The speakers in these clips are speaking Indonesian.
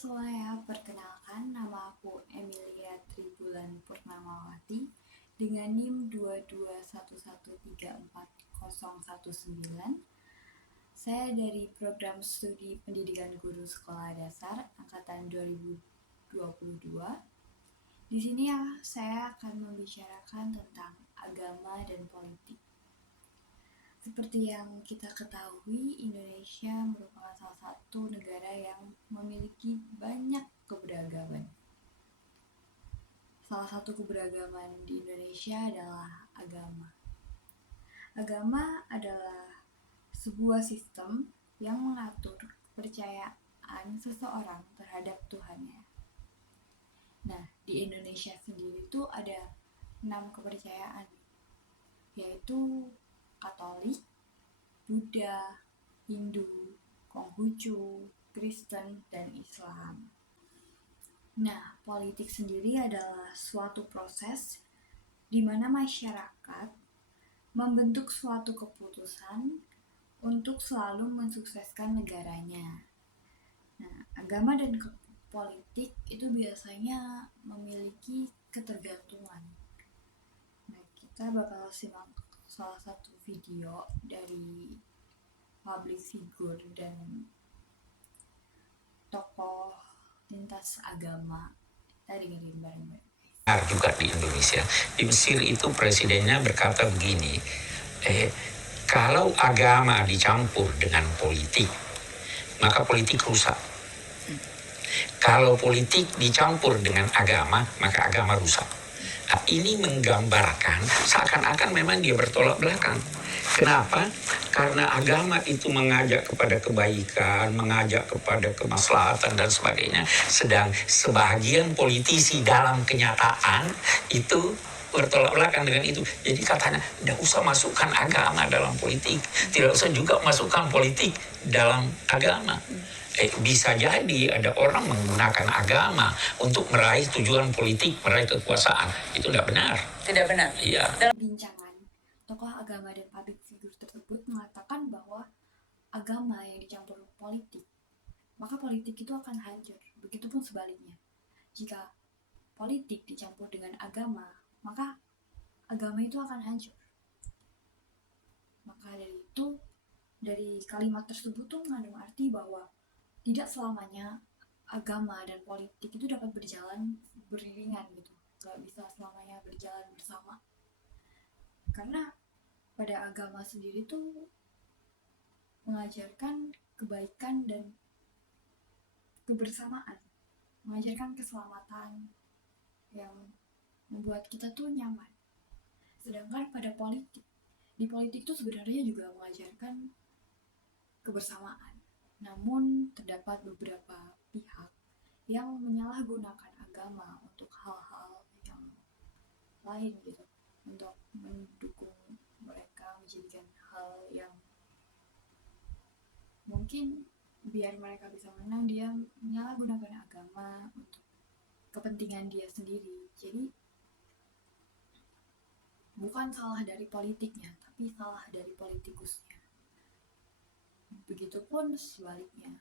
semuanya, perkenalkan nama aku Emilia Tribulan Purnamawati dengan NIM 221134019. Saya dari program studi pendidikan guru sekolah dasar angkatan 2022. Di sini saya akan membicarakan tentang agama dan politik. Seperti yang kita ketahui, Indonesia merupakan salah satu negara yang memiliki banyak keberagaman. Salah satu keberagaman di Indonesia adalah agama. Agama adalah sebuah sistem yang mengatur kepercayaan seseorang terhadap Tuhannya. Nah, di Indonesia sendiri tuh ada 6 kepercayaan, yaitu Katolik, Buddha, Hindu, Konghucu, Kristen, dan Islam. Nah, politik sendiri adalah suatu proses di mana masyarakat membentuk suatu keputusan untuk selalu mensukseskan negaranya. Nah, agama dan politik itu biasanya memiliki ketergantungan. Nah, kita bakal simak salah satu video dari public figure dan tokoh lintas agama. Kita dengerin bareng-bareng. Juga di Indonesia, di Mesir itu presidennya berkata begini, kalau agama dicampur dengan politik, maka politik rusak. Kalau politik dicampur dengan agama, maka agama rusak. Nah, ini menggambarkan seakan-akan memang dia bertolak belakang. Kenapa? Karena agama itu mengajak kepada kebaikan, mengajak kepada kemaslahatan dan sebagainya. Sedang sebagian politisi dalam kenyataan itu bertolak belakang dengan itu. Jadi katanya, tidak usah masukkan agama dalam politik. Tidak usah juga masukkan politik dalam agama. Bisa jadi ada orang menggunakan agama untuk meraih tujuan politik, meraih kekuasaan. Itu tidak benar. Tidak benar? Iya. Dalam bincangan, tokoh agama dan public figure tersebut mengatakan bahwa agama yang dicampur politik, maka politik itu akan hancur. Begitupun sebaliknya. Jika politik dicampur dengan agama, maka agama itu akan hancur. Maka dari itu, dari kalimat tersebut tuh mengandung arti bahwa tidak selamanya agama dan politik itu dapat berjalan beriringan gitu. Gak bisa selamanya berjalan bersama. Karena pada agama sendiri tuh mengajarkan kebaikan dan kebersamaan, mengajarkan keselamatan yang membuat kita tuh nyaman. Sedangkan pada politik, di politik tuh sebenarnya juga mengajarkan kebersamaan. Namun terdapat beberapa pihak yang menyalahgunakan agama untuk hal-hal yang lain gitu, untuk mendukung mereka menjadikan hal yang mungkin biar mereka bisa menang, dia menyalahgunakan agama untuk kepentingan dia sendiri. Jadi bukan salah dari politiknya, tapi salah dari politikusnya. Begitupun sebaliknya,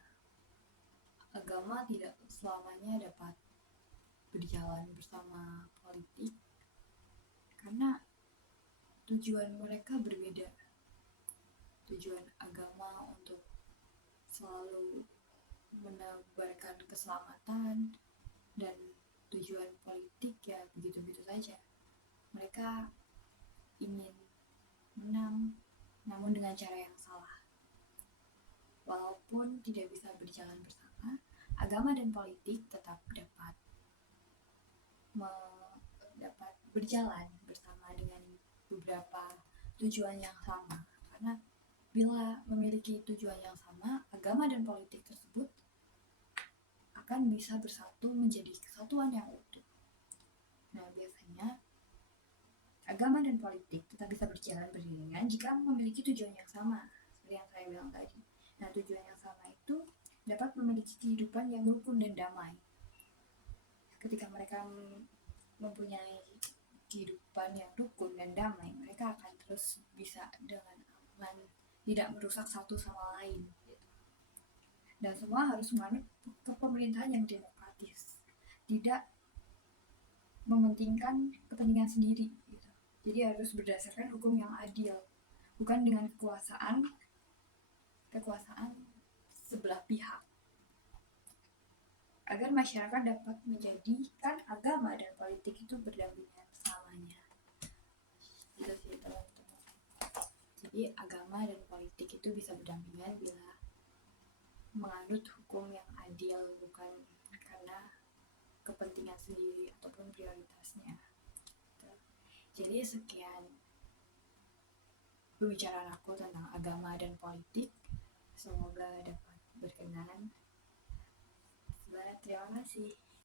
agama tidak selamanya dapat berjalan bersama politik karena tujuan mereka berbeda. Tujuan agama untuk selalu menebarkan keselamatan, dan tujuan politik ya begitu-begitu saja. Mereka ingin menang, namun dengan cara yang salah. Walaupun tidak bisa berjalan bersama, agama dan politik tetap dapat berjalan bersama dengan beberapa tujuan yang sama. Karena bila memiliki tujuan yang sama, agama dan politik tersebut akan bisa bersatu menjadi kesatuan yang utuh. Nah, biasanya agama dan politik tetap bisa berjalan beriringan jika memiliki tujuan yang sama, seperti yang saya bilang tadi. Nah, tujuan yang sama itu dapat memiliki kehidupan yang rukun dan damai. Ketika mereka mempunyai kehidupan yang rukun dan damai, mereka akan terus bisa dengan aman, tidak merusak satu sama lain. Dan semua harus menganut kepemerintahan yang demokratis, tidak mementingkan kepentingan sendiri gitu. Jadi harus berdasarkan hukum yang adil, bukan dengan kekuasaan sebelah pihak, agar masyarakat dapat menjadikan agama dan politik itu berdampingan selamanya. Itu sih teman-teman. Jadi agama dan politik itu bisa berdampingan bila menganut hukum yang adil, bukan karena kepentingan sendiri ataupun prioritasnya. Jadi sekian pembicaraan aku tentang agama dan politik. Semoga dapat berkenan. Terima kasih.